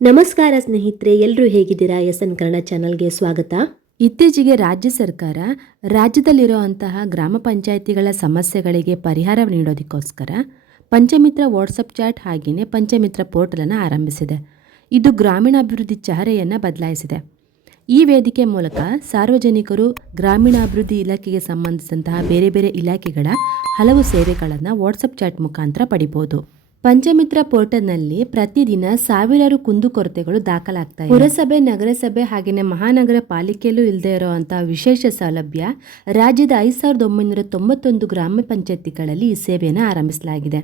ನಮಸ್ಕಾರ ಸ್ನೇಹಿತರೆ ಎಲ್ಲರೂ ಹೇಗಿದ್ದೀರಾ? ಎಸ್ ಎನ್ ಕನ್ನಡ ಚಾನಲ್ಗೆ ಸ್ವಾಗತ. ಇತ್ತೀಚೆಗೆ ರಾಜ್ಯ ಸರ್ಕಾರ ರಾಜ್ಯದಲ್ಲಿರುವಂತಹ ಗ್ರಾಮ ಪಂಚಾಯಿತಿಗಳ ಸಮಸ್ಯೆಗಳಿಗೆ ಪರಿಹಾರ ನೀಡೋದಕ್ಕೋಸ್ಕರ ಪಂಚಮಿತ್ರ ವಾಟ್ಸಪ್ ಚಾಟ್ ಹಾಗೆಯೇ ಪಂಚಮಿತ್ರ ಪೋರ್ಟಲನ್ನು ಆರಂಭಿಸಿದೆ. ಇದು ಗ್ರಾಮೀಣಾಭಿವೃದ್ಧಿ ಚಹರೆಯನ್ನು ಬದಲಾಯಿಸಿದೆ. ಈ ವೇದಿಕೆ ಮೂಲಕ ಸಾರ್ವಜನಿಕರು ಗ್ರಾಮೀಣಾಭಿವೃದ್ಧಿ ಇಲಾಖೆಗೆ ಸಂಬಂಧಿಸಿದಂತಹ ಬೇರೆ ಬೇರೆ ಇಲಾಖೆಗಳ ಹಲವು ಸೇವೆಗಳನ್ನು ವಾಟ್ಸಪ್ ಚಾಟ್ ಮುಖಾಂತರ ಪಡಿಬೋದು. ಪಂಚಮಿತ್ರ ಪೋರ್ಟಲ್ನಲ್ಲಿ ಪ್ರತಿದಿನ ಸಾವಿರಾರು ಕುಂದುಕೊರತೆಗಳು ದಾಖಲಾಗ್ತಾ ಪುರಸಭೆ, ನಗರಸಭೆ ಹಾಗೆಯೇ ಮಹಾನಗರ ಪಾಲಿಕೆಯಲ್ಲೂ ಇಲ್ಲದೆ ಇರುವಂತಹ ವಿಶೇಷ ಸೌಲಭ್ಯ ರಾಜ್ಯದ ಐದು ಸಾವಿರದ ಒಂಬೈನೂರ ತೊಂಬತ್ತೊಂದು ಗ್ರಾಮ ಪಂಚಾಯತಿಗಳಲ್ಲಿ ಈ ಸೇವೆಯನ್ನು ಆರಂಭಿಸಲಾಗಿದೆ.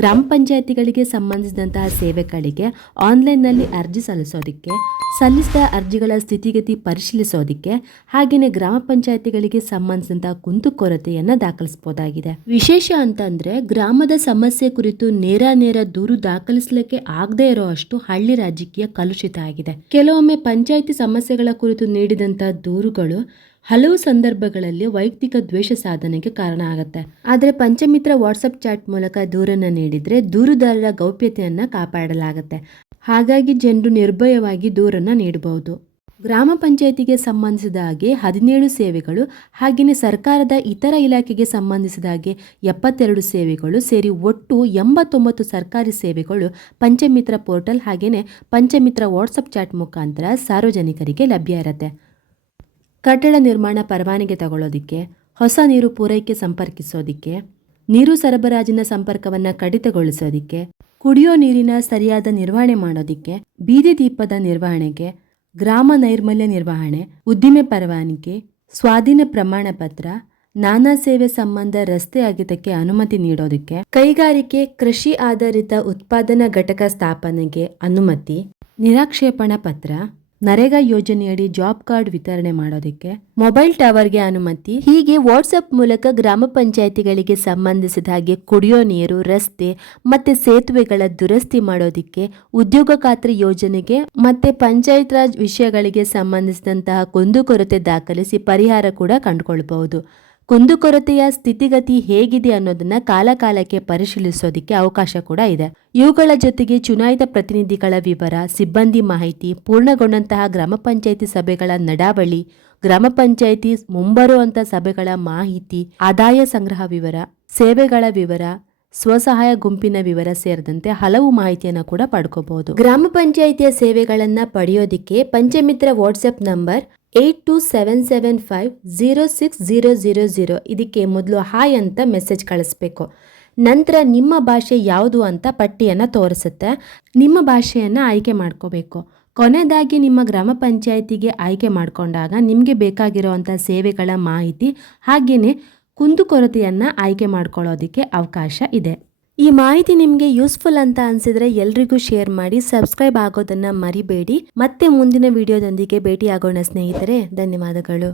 ಗ್ರಾಮ ಪಂಚಾಯತಿಗಳಿಗೆ ಸಂಬಂಧಿಸಿದಂತಹ ಸೇವೆಗಳಿಗೆ ಆನ್ಲೈನ್ನಲ್ಲಿ ಅರ್ಜಿ ಸಲ್ಲಿಸೋದಕ್ಕೆ, ಸಲ್ಲಿಸಿದ ಅರ್ಜಿಗಳ ಸ್ಥಿತಿಗತಿ ಪರಿಶೀಲಿಸೋದಕ್ಕೆ ಹಾಗೆಯೇ ಗ್ರಾಮ ಪಂಚಾಯತಿಗಳಿಗೆ ಸಂಬಂಧಿಸಿದಂತಹ ಕುಂದುಕೊರತೆಯನ್ನು ದಾಖಲಿಸಬಹುದಾಗಿದೆ. ವಿಶೇಷ ಅಂತಂದ್ರೆ ಗ್ರಾಮದ ಸಮಸ್ಯೆ ಕುರಿತು ನೇರ ನೇರ ದೂರು ದಾಖಲಿಸಲಿಕ್ಕೆ ಆಗದೇ ಇರೋ ಅಷ್ಟು ಹಳ್ಳಿ ರಾಜಕೀಯ ಕಲುಷಿತ ಆಗಿದೆ. ಕೆಲವೊಮ್ಮೆ ಪಂಚಾಯಿತಿ ಸಮಸ್ಯೆಗಳ ಕುರಿತು ನೀಡಿದಂತಹ ದೂರುಗಳು ಹಲವು ಸಂದರ್ಭಗಳಲ್ಲಿ ವೈಯಕ್ತಿಕ ದ್ವೇಷ ಸಾಧನೆಗೆ ಕಾರಣ ಆಗುತ್ತೆ. ಆದರೆ ಪಂಚಮಿತ್ರ ವಾಟ್ಸಪ್ ಚಾಟ್ ಮೂಲಕ ದೂರನ್ನು ನೀಡಿದರೆ ದೂರುದಾರರ ಗೌಪ್ಯತೆಯನ್ನು ಕಾಪಾಡಲಾಗುತ್ತೆ. ಹಾಗಾಗಿ ಜನರು ನಿರ್ಭಯವಾಗಿ ದೂರನ್ನು ನೀಡಬಹುದು ಗ್ರಾಮ ಪಂಚಾಯತಿಗೆ ಸಂಬಂಧಿಸಿದ ಹಾಗೆ ಹದಿನೇಳು ಸೇವೆಗಳು ಹಾಗೆಯೇ ಸರ್ಕಾರದ ಇತರ ಇಲಾಖೆಗೆ ಸಂಬಂಧಿಸಿದ ಹಾಗೆ ಎಪ್ಪತ್ತೆರಡು ಸೇವೆಗಳು ಸೇರಿ ಒಟ್ಟು ಎಂಬತ್ತೊಂಬತ್ತು ಸರ್ಕಾರಿ ಸೇವೆಗಳು ಪಂಚಮಿತ್ರ ಪೋರ್ಟಲ್ ಹಾಗೆಯೇ ಪಂಚಮಿತ್ರ ವಾಟ್ಸಪ್ ಚಾಟ್ ಮುಖಾಂತರ ಸಾರ್ವಜನಿಕರಿಗೆ ಲಭ್ಯ ಇರುತ್ತೆ. ಕಟ್ಟಡ ನಿರ್ಮಾಣ ಪರವಾನಗಿ ತಗೊಳ್ಳೋದಿಕ್ಕೆ, ಹೊಸ ನೀರು ಪೂರೈಕೆ ಸಂಪರ್ಕಿಸೋದಿಕ್ಕೆ, ನೀರು ಸರಬರಾಜಿನ ಸಂಪರ್ಕವನ್ನು ಕಡಿತಗೊಳಿಸೋದಿಕ್ಕೆ, ಕುಡಿಯೋ ನೀರಿನ ಸರಿಯಾದ ನಿರ್ವಹಣೆ ಮಾಡೋದಿಕ್ಕೆ, ಬೀದಿ ದೀಪದ ನಿರ್ವಹಣೆಗೆ, ಗ್ರಾಮ ನೈರ್ಮಲ್ಯ ನಿರ್ವಹಣೆ, ಉದ್ದಿಮೆ ಪರವಾನಗಿ, ಸ್ವಾಧೀನ ಪ್ರಮಾಣ ಪತ್ರ, ನಾನಾ ಸೇವೆ ಸಂಬಂಧ ರಸ್ತೆ ಅಗಿತಕ್ಕೆ ಅನುಮತಿ ನೀಡೋದಕ್ಕೆ, ಕೈಗಾರಿಕೆ ಕೃಷಿ ಆಧಾರಿತ ಉತ್ಪಾದನಾ ಘಟಕ ಸ್ಥಾಪನೆಗೆ ಅನುಮತಿ, ನಿರಾಕ್ಷೇಪಣಾ ಪತ್ರ ನರೇಗಾ ಯೋಜನೆಯಡಿ ಜಾಬ್ ಕಾರ್ಡ್ ವಿತರಣೆ ಮಾಡೋದಕ್ಕೆ ಮೊಬೈಲ್ ಟವರ್ಗೆ ಅನುಮತಿ. ಹೀಗೆ ವಾಟ್ಸಪ್ ಮೂಲಕ ಗ್ರಾಮ ಪಂಚಾಯಿತಿಗಳಿಗೆ ಸಂಬಂಧಿಸಿದ ಹಾಗೆ ಕುಡಿಯೋ ನೀರು, ರಸ್ತೆ ಮತ್ತೆ ಸೇತುವೆಗಳ ದುರಸ್ತಿ ಮಾಡೋದಕ್ಕೆ ಉದ್ಯೋಗ ಖಾತ್ರಿ ಯೋಜನೆಗೆ ಮತ್ತೆ ಪಂಚಾಯತ್ ರಾಜ್ ವಿಷಯಗಳಿಗೆ ಸಂಬಂಧಿಸಿದಂತಹ ಕುಂದುಕೊರತೆ ದಾಖಲಿಸಿ ಪರಿಹಾರ ಕೂಡ ಕಂಡುಕೊಳ್ಬಹುದು ಕುಂದುಕೊರತೆಯ ಸ್ಥಿತಿಗತಿ ಹೇಗಿದೆ ಅನ್ನೋದನ್ನ ಕಾಲಕಾಲಕ್ಕೆ ಪರಿಶೀಲಿಸೋದಕ್ಕೆ ಅವಕಾಶ ಕೂಡ ಇದೆ. ಇವುಗಳ ಜೊತೆಗೆ ಚುನಾಯಿತ ಪ್ರತಿನಿಧಿಗಳ ವಿವರ, ಸಿಬ್ಬಂದಿ ಮಾಹಿತಿ, ಪೂರ್ಣಗೊಂಡಂತಹ ಗ್ರಾಮ ಪಂಚಾಯಿತಿ ಸಭೆಗಳ ನಡಾವಳಿ, ಗ್ರಾಮ ಪಂಚಾಯಿತಿ ಮುಂಬರುವಂಥ ಸಭೆಗಳ ಮಾಹಿತಿ, ಆದಾಯ ಸಂಗ್ರಹ ವಿವರ, ಸೇವೆಗಳ ವಿವರ, ಸ್ವಸಹಾಯ ಗುಂಪಿನ ವಿವರ ಸೇರಿದಂತೆ ಹಲವು ಮಾಹಿತಿಯನ್ನು ಕೂಡ ಪಡ್ಕೋಬಹುದು. ಗ್ರಾಮ ಪಂಚಾಯಿತಿಯ ಸೇವೆಗಳನ್ನ ಪಡೆಯೋದಿಕ್ಕೆ Panchamitra WhatsApp number eight two seven seven five zero six zero zero zero ಇದಕ್ಕೆ ಮೊದಲು ಹಾಯ್ ಅಂತ ಮೆಸೇಜ್ ಕಳಿಸ್ಬೇಕು. ನಂತರ ನಿಮ್ಮ ಭಾಷೆ ಯಾವುದು ಅಂತ ಪಟ್ಟಿಯನ್ನು ತೋರಿಸುತ್ತೆ. ನಿಮ್ಮ ಭಾಷೆಯನ್ನು ಆಯ್ಕೆ ಮಾಡ್ಕೋಬೇಕು. ಕೊನೆಯದಾಗಿ ನಿಮ್ಮ ಗ್ರಾಮ ಪಂಚಾಯಿತಿಗೆ ಆಯ್ಕೆ ಮಾಡಿಕೊಂಡಾಗ ನಿಮಗೆ ಬೇಕಾಗಿರುವಂಥ ಸೇವೆಗಳ ಮಾಹಿತಿ ಹಾಗೆಯೇ ಕುಂದುಕೊರತೆಯನ್ನು ಆಯ್ಕೆ ಮಾಡ್ಕೊಳ್ಳೋದಕ್ಕೆ ಅವಕಾಶ ಇದೆ. ಈ ಮಾಹಿತಿ ನಿಮಗೆ ಯೂಸ್ಫುಲ್ ಅಂತ ಅನ್ಸಿದ್ರೆ ಎಲ್ರಿಗೂ ಶೇರ್ ಮಾಡಿ ಸಬ್ಸ್ಕ್ರೈಬ್ ಆಗೋದನ್ನ ಮರಿಬೇಡಿ. ಮತ್ತೆ ಮುಂದಿನ ವಿಡಿಯೋದೊಂದಿಗೆ ಭೇಟಿಯಾಗೋಣ ಸ್ನೇಹಿತರೆ, ಧನ್ಯವಾದಗಳು.